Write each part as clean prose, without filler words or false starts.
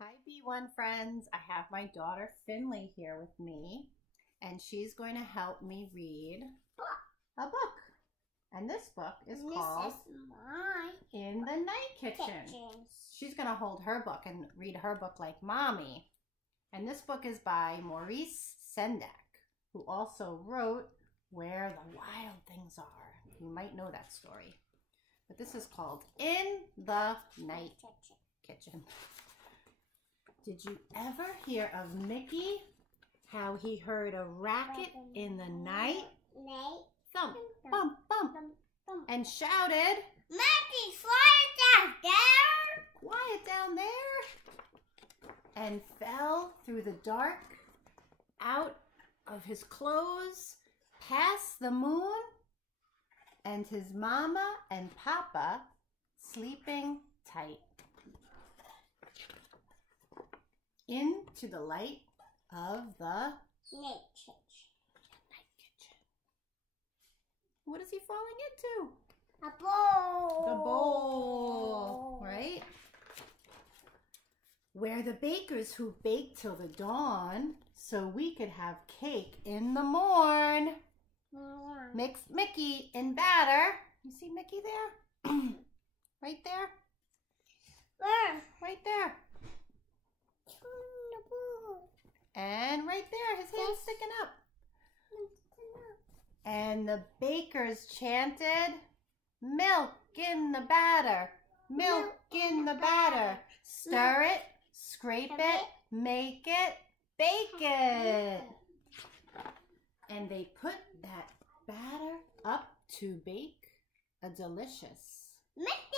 Hi B1 friends, I have my daughter Finley here with me and she's going to help me read a book. And this book is called In the Night Kitchen. She's going to hold her book and read her book like mommy. And this book is by Maurice Sendak, who also wrote Where the Wild Things Are. You might know that story. But this is called In the Night Kitchen. Did you ever hear of Mickey? How he heard a racket in the night? Thump, bump, bump, and shouted, Mickey, quiet down there! Quiet down there! And fell through the dark, out of his clothes, past the moon, and his mama and papa sleeping tight. Into the light of the Night kitchen. What is he falling into? A bowl. The bowl, right? Where the bakers who baked till the dawn so we could have cake in the morn. Mix Mickey in batter. You see Mickey there? Right there? Where? Right there. And right there, his hand's sticking up. And the bakers chanted, milk in the batter, milk in the batter. Stir it, scrape it, make it, bake it. And they put that batter up to bake a delicious Mickey cake.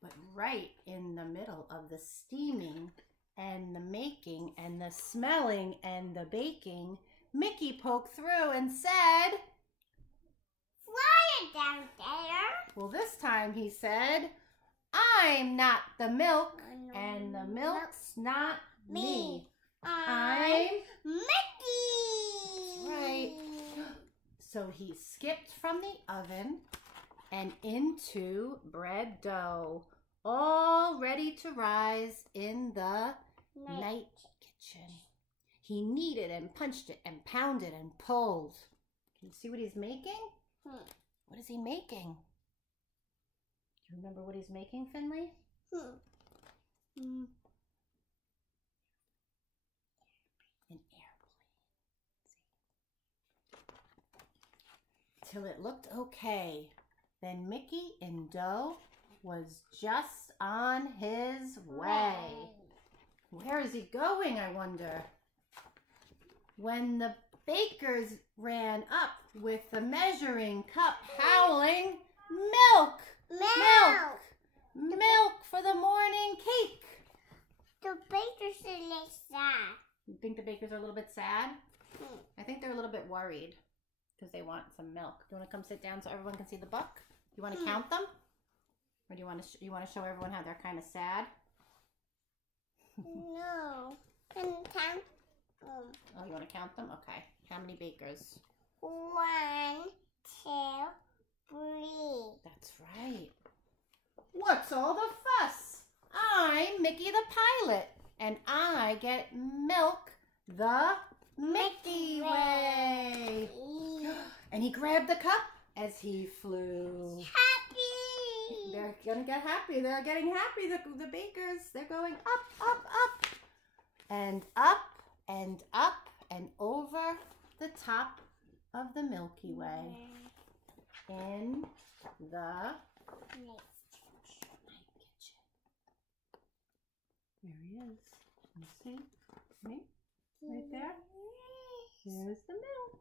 But right in the middle of the steaming and the making and the smelling and the baking, Mickey poked through and said, Quiet down there. Well, this time he said, I'm not the milk and the milk's not me. I'm Mickey. Right. So he skipped from the oven and into bread dough, all ready to rise in the night kitchen. He kneaded and punched it and pounded and pulled. Can you see what he's making? What is he making? Do you remember what he's making, Finley? An airplane. Till it looked okay. Then Mickey in dough was just on his way. Where is he going, I wonder? When the bakers ran up with the measuring cup, howling, milk! Milk! Milk for the morning cake! The bakers are like sad. You think the bakers are a little bit sad? I think they're a little bit worried because they want some milk. Do you want to come sit down so everyone can see the book? You want to count them? Or do you want to show everyone how they're kind of sad? No. Can you count them? Oh, you want to count them? Okay. How many bakers? 1, 2, 3. That's right. What's all the fuss? I'm Mickey the pilot, and I get milk the Mickey way. And he grabbed the cup as he flew. Happy! They're gonna get happy. They're getting happy. The bakers, they're going up, up, up. And up and up and over the top of the Milky Way. In the night kitchen. There he is. You see? Me? Right there? There's the milk.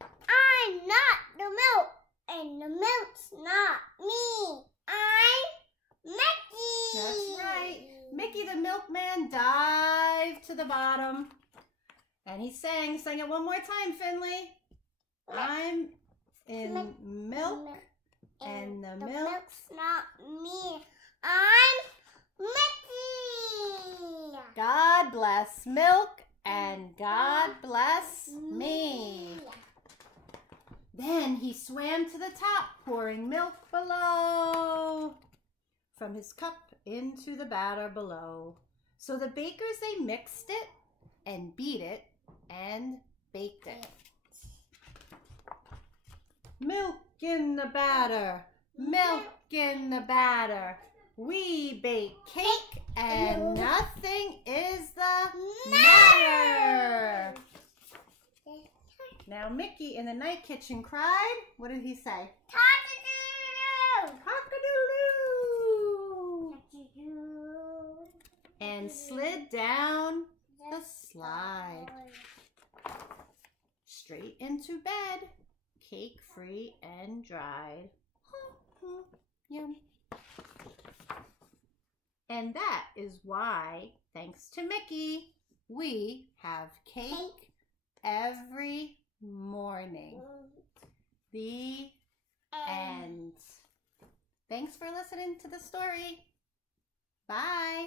I'm not the milk, and the milk's not me. I'm Mickey. That's right. Mickey the milkman dived to the bottom. And he sang it one more time, Finley. I'm in milk, and the milk's not me. I'm Mickey. God bless milk, and God bless me. Then he swam to the top, pouring milk below from his cup into the batter below. So the bakers, they mixed it and beat it and baked it. Milk in the batter, milk in the batter. We bake cake and nothing is the matter. Now Mickey in the night kitchen cried. What did he say? Cock-a-doodle! Cock-a-doodle! And slid down the slide. Straight into bed. Cake free and dried. Yum. And that is why, thanks to Mickey, we have cake every morning. The end. Thanks for listening to the story. Bye.